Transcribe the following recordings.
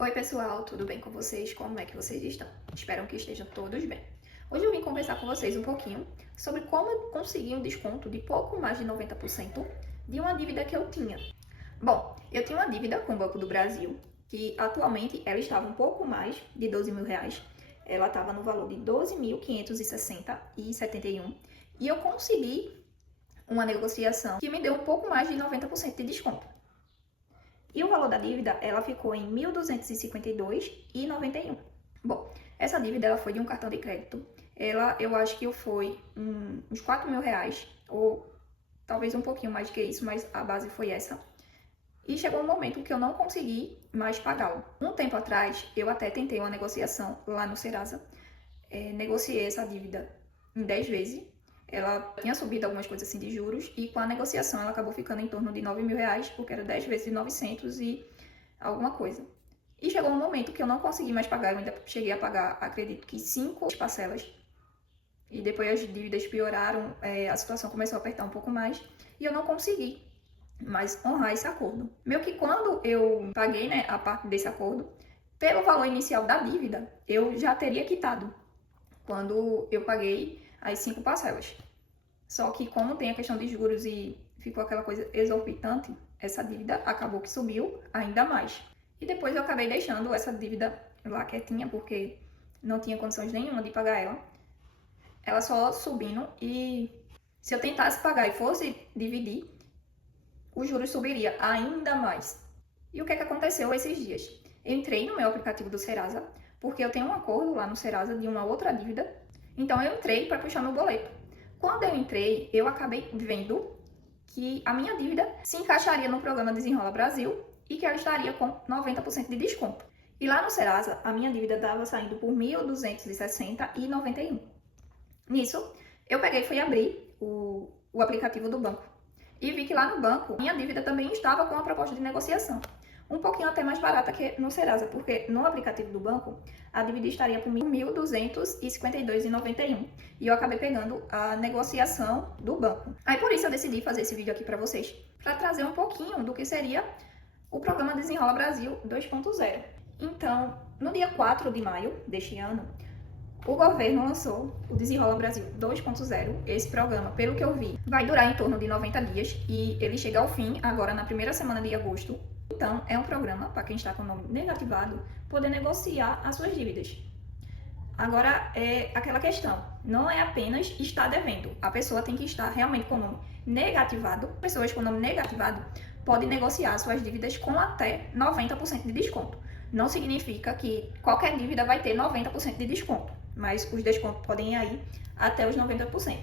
Oi pessoal, tudo bem com vocês? Como é que vocês estão? Espero que estejam todos bem. Hoje eu vim conversar com vocês um pouquinho sobre como eu consegui um desconto de pouco mais de 90% de uma dívida que eu tinha. Bom, eu tinha uma dívida com o Banco do Brasil, que atualmente ela estava um pouco mais de 12 mil reais. Ela estava no valor de 12.560,71 e eu consegui uma negociação que me deu um pouco mais de 90% de desconto. E o valor da dívida, ela ficou em R$ 1.252,91. Bom, essa dívida ela foi de um cartão de crédito. Eu acho que foi uns 4 mil reais, ou talvez um pouquinho mais que isso, mas a base foi essa. E chegou um momento que eu não consegui mais pagá-lo. Um tempo atrás, eu até tentei uma negociação lá no Serasa. Negociei essa dívida em 10 vezes. Ela tinha subido algumas coisas assim de juros e com a negociação ela acabou ficando em torno de 9 mil reais, porque era 10 vezes de 900 e alguma coisa. E chegou um momento que eu não consegui mais pagar, eu ainda cheguei a pagar, acredito que 5 parcelas. E depois as dívidas pioraram, a situação começou a apertar um pouco mais e eu não consegui mais honrar esse acordo. Meio que quando eu paguei, né, a parte desse acordo, pelo valor inicial da dívida, eu já teria quitado quando eu paguei as 5 parcelas. Só que como tem a questão de juros e ficou aquela coisa exorbitante, essa dívida acabou que subiu ainda mais. E depois eu acabei deixando essa dívida lá quietinha, porque não tinha condições nenhuma de pagar ela. Ela só subindo e se eu tentasse pagar e fosse dividir, os juros subiria ainda mais. E o que é que aconteceu esses dias? Eu entrei no meu aplicativo do Serasa, porque eu tenho um acordo lá no Serasa de uma outra dívida. Então eu entrei para puxar meu boleto. Quando eu entrei, eu acabei vendo que a minha dívida se encaixaria no programa Desenrola Brasil e que ela estaria com 90% de desconto. E lá no Serasa, a minha dívida estava saindo por R$ 1.260,91. Nisso, eu peguei e fui abrir o aplicativo do banco. E vi que lá no banco, minha dívida também estava com a proposta de negociação. Um pouquinho até mais barata que no Serasa, porque no aplicativo do banco, a dívida estaria por R$ 1.252,91. E eu acabei pegando a negociação do banco. Aí por isso eu decidi fazer esse vídeo aqui para vocês, para trazer um pouquinho do que seria o programa Desenrola Brasil 2.0. Então, no dia 4 de maio deste ano, o governo lançou o Desenrola Brasil 2.0. Esse programa, pelo que eu vi, vai durar em torno de 90 dias e ele chega ao fim agora na primeira semana de agosto. Então, é um programa para quem está com o nome negativado poder negociar as suas dívidas. Agora, é aquela questão, não é apenas estar devendo, a pessoa tem que estar realmente com o nome negativado. Pessoas com o nome negativado podem negociar suas dívidas com até 90% de desconto. Não significa que qualquer dívida vai ter 90% de desconto, mas os descontos podem ir aí até os 90%.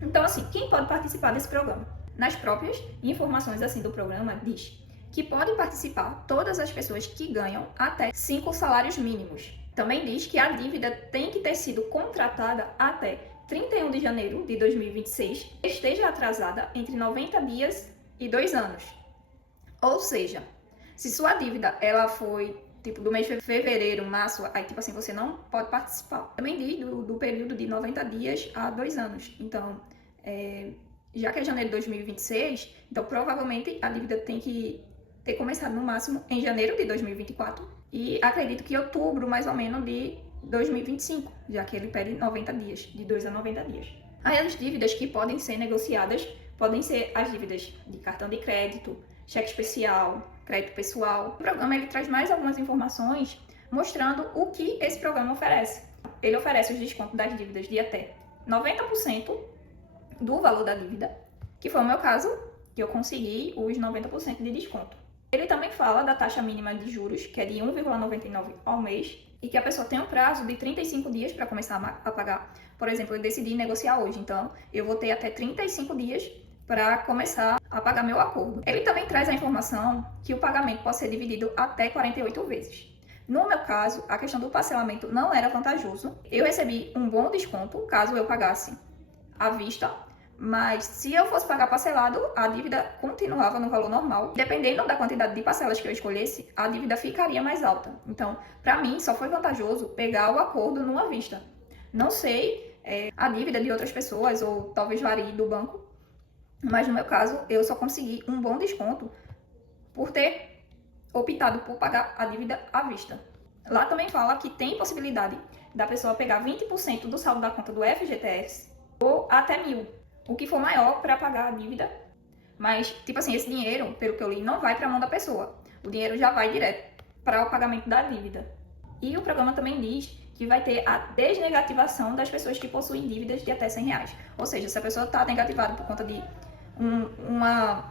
Então, assim, quem pode participar desse programa? Nas próprias informações assim do programa diz que podem participar todas as pessoas que ganham até 5 salários mínimos. Também diz que a dívida tem que ter sido contratada até 31 de janeiro de 2026, esteja atrasada entre 90 dias e 2 anos. Ou seja, se sua dívida ela foi tipo do mês de fevereiro, março, aí tipo assim, você não pode participar. Também diz do período de 90 dias a 2 anos. Então, já que é janeiro de 2026, então provavelmente a dívida tem que ter começado no máximo em janeiro de 2024 e acredito que outubro mais ou menos de 2025, já que ele pede 90 dias, de 2 a 90 dias. Aí as dívidas que podem ser negociadas podem ser as dívidas de cartão de crédito, cheque especial, crédito pessoal. O programa ele traz mais algumas informações mostrando o que esse programa oferece. Ele oferece os descontos das dívidas de até 90% do valor da dívida, que foi o meu caso, que eu consegui os 90% de desconto. Ele também fala da taxa mínima de juros, que é de 1,99 ao mês, e que a pessoa tem um prazo de 35 dias para começar a pagar. Por exemplo, eu decidi negociar hoje, então eu vou ter até 35 dias para começar a pagar meu acordo. Ele também traz a informação que o pagamento pode ser dividido até 48 vezes. No meu caso, a questão do parcelamento não era vantajoso. Eu recebi um bom desconto caso eu pagasse à vista, mas se eu fosse pagar parcelado, a dívida continuava no valor normal. Dependendo da quantidade de parcelas que eu escolhesse, a dívida ficaria mais alta. Então, para mim, só foi vantajoso pegar o acordo numa vista. Não sei a dívida de outras pessoas, ou talvez varie do banco, mas no meu caso, eu só consegui um bom desconto por ter optado por pagar a dívida à vista. Lá também fala que tem possibilidade da pessoa pegar 20% do saldo da conta do FGTS ou até 1.000, o que for maior para pagar a dívida. Mas, tipo assim, esse dinheiro, pelo que eu li, não vai para a mão da pessoa. O dinheiro já vai direto para o pagamento da dívida. E o programa também diz que vai ter a desnegativação das pessoas que possuem dívidas de até R$100. Ou seja, se a pessoa está negativada por conta de uma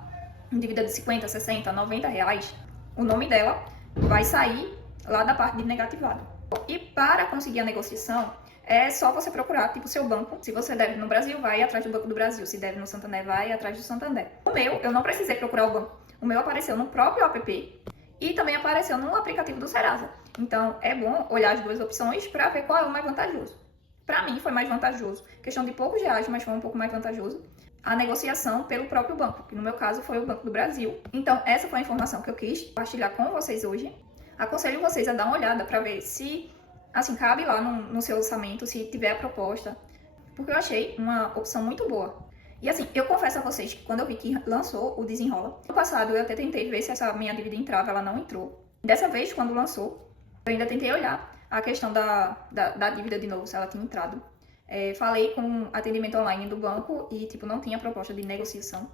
dívida de 50, 60, R$90, o nome dela vai sair lá da parte de negativado. E para conseguir a negociação, é só você procurar, tipo, seu banco. Se você deve no Brasil, vai atrás do Banco do Brasil. Se deve no Santander, vai atrás do Santander. O meu, eu não precisei procurar o banco. O meu apareceu no próprio app e também apareceu no aplicativo do Serasa. Então, é bom olhar as duas opções para ver qual é o mais vantajoso. Para mim, foi mais vantajoso. Questão de poucos reais, mas foi um pouco mais vantajoso. A negociação pelo próprio banco, que no meu caso foi o Banco do Brasil. Então, essa foi a informação que eu quis compartilhar com vocês hoje. Aconselho vocês a dar uma olhada para ver se, assim, cabe lá no seu orçamento, se tiver a proposta. Porque eu achei uma opção muito boa. E assim, eu confesso a vocês que quando eu vi que lançou o Desenrola, no passado eu até tentei ver se essa minha dívida entrava, ela não entrou. Dessa vez, quando lançou, eu ainda tentei olhar a questão da dívida de novo, se ela tinha entrado. Falei com atendimento online do banco e, tipo, não tinha proposta de negociação.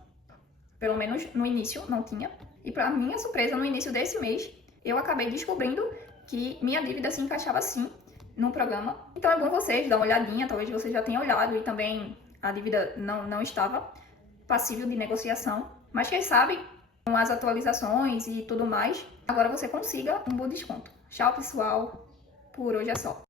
Pelo menos no início não tinha. E para minha surpresa, no início desse mês, eu acabei descobrindo que minha dívida se encaixava sim no programa. Então é bom vocês dar uma olhadinha, talvez vocês já tenham olhado e também a dívida não estava passível de negociação. Mas quem sabe, com as atualizações e tudo mais, agora você consiga um bom desconto. Tchau, pessoal. Por hoje é só.